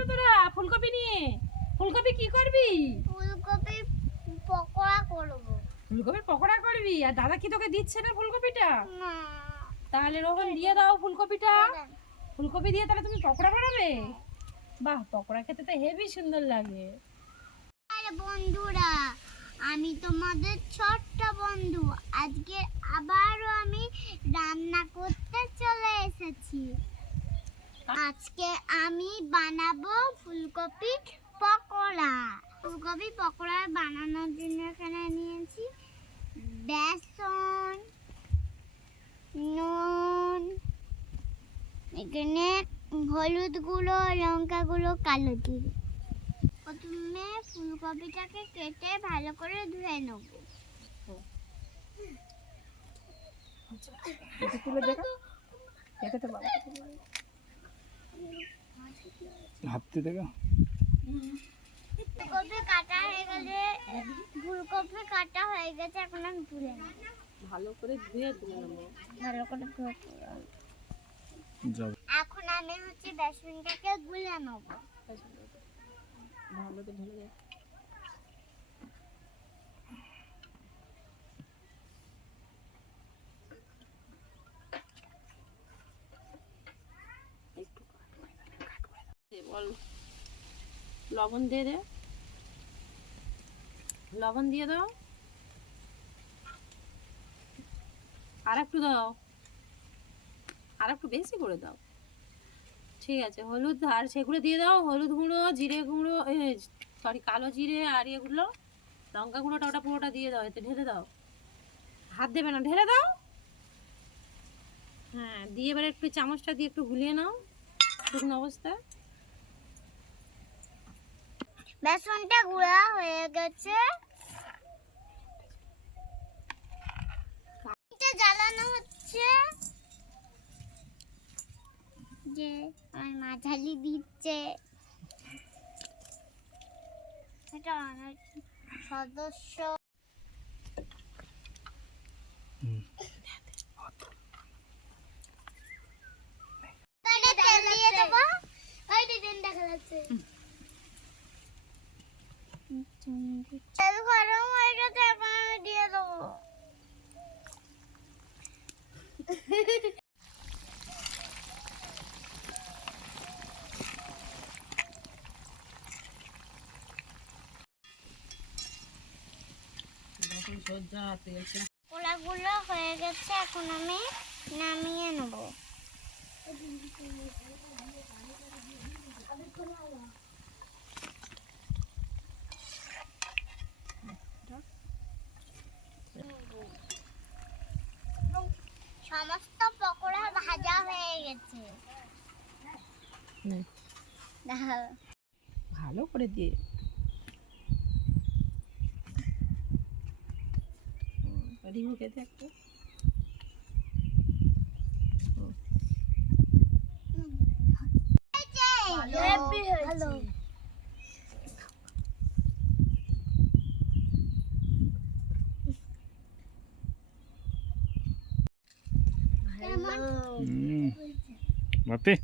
কেন তোরা ফুলকপি নিয়ে? ফুলকপি কি করবি? ফুলকপি পকোড়া করব। ফুলকপির পকোড়া করবি? আর দাদা কি তোকে দিচ্ছে না ফুলকপিটা? না। তাহলে রোহন দিয়ে দাও ফুলকপিটা। ফুলকপি দিয়ে তাহলে তুমি পকোড়া বানাবে? বাহ, পকোড়া খেতে তো হেভি সুন্দর লাগে। আরে বন্ধুরা, আমি তোমাদের ছোট্ট বন্ধু। আজকে আবারও আমি রান্না করতে চলে এসেছি। আজকে আমি বানাবো ফুলকপি পকোড়া। ফুলকপি পকোড়া বানানোর জন্য এখানে নিয়েছি বেসন, নুন, এখানে হলুদ গুঁড়ো, লঙ্কা গুঁড়ো, কালো জিরে। প্রথমে ফুলকপিটাকে কেটে ভালো করে ধুয়ে নেব। তুলে দেখা এটা তো বাবা হাতে দেখা। ফুলকপি কাটা হয়ে গেছে, ফুলকপি কাটা হয়ে গেছে, এখন আমি তুলে নেব। ভালো করে ধুয়ে তুলে নেবো। ভালো করে ধুয়ে এখন আমি বেসনটাকে গুলে নেব। ভালো করে ঢেলে দে। বল, লবণ দিয়ে দে, লবণ দিয়ে দাও, আর একটু দাও, আর একটু বেশি করে দাও। ঠিক আছে, হলুদ আর সেগুলো দিয়ে দাও, হলুদ গুঁড়ো, জিরে গুঁড়ো, সরি কালো জিরে আর এগুলো লঙ্কা গুঁড়োটা ওটা পুরোটা দিয়ে দাও, এতে ঢেলে দাও। হাত দেবে না, ঢেলে দাও। হ্যাঁ, দিয়ে এবার একটু চামচটা দিয়ে একটু গুলিয়ে নাও শুকনো অবস্থায়। বেসনটা গুঁড়া হয়ে গেছে, জ্বালানো হচ্ছে যে আমার মাঝালি দিচ্ছে। এটা অনেক সদস্য তেল দিয়ে দেবো। দেখা যাচ্ছে তেল গরম হয়ে গেছে, এখন আমি দিয়ে দেবো। পোলাগুলো হয়ে গেছে, এখন আমি নামিয়ে নেব। সমস্ত পকোড়া ভাজা হয়ে গেছে। ভালো করে দিয়ে রিমু খেতে একটু ভালো। বাপে